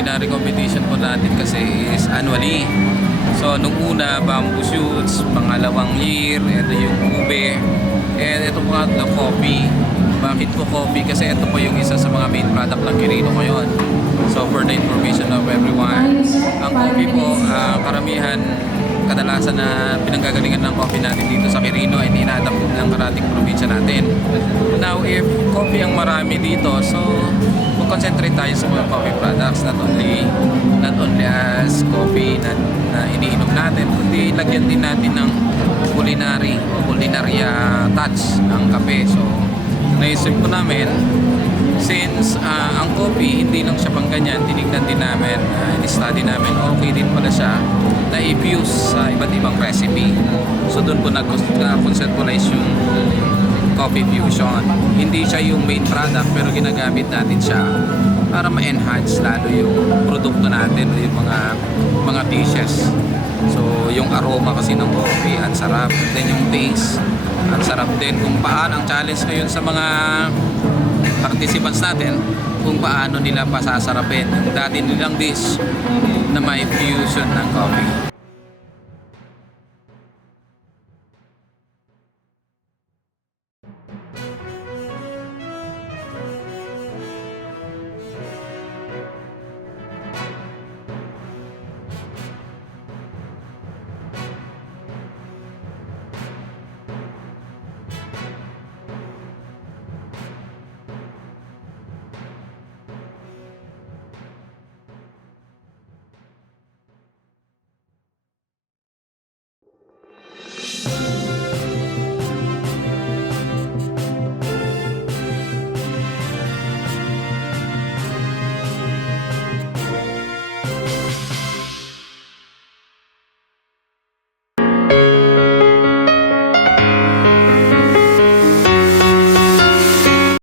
culinary competition po natin kasi is annually. So nung una, bamboo shoots, pangalawang year, ito yung ube, and ito po nga coffee. Bakit po coffee? Kasi ito po yung isa sa mga main product ng Quirino ngayon. So for the information of everyone, ang coffee po, karamihan, kadalasan na pinanggagalingan ng coffee natin dito sa Quirino ay ina-adapt ng karating probinsya natin. Now, if coffee ang marami dito, so mag-concentrate tayo sa mga coffee products, not only as coffee na iniinom natin, kundi lagyan din natin ng culinarya touch ng kape. So naisip ko namin, since ang coffee hindi lang siya pang ganyan, tinignan din namin, in-study namin, okay din pala siya na i-fuse sa iba't ibang recipe. So doon po nag-conceptualize yung coffee fusion. Hindi siya yung main product pero ginagamit natin siya para ma-enhance lalo yung produkto natin, yung mga dishes. So yung aroma kasi ng coffee, ang sarap. Then yung taste, ang sarap din. Kung paano, ang challenge ngayon sa mga participants natin, kung paano nila pasasarapin yung dati nilang dish na may fusion ng coffee.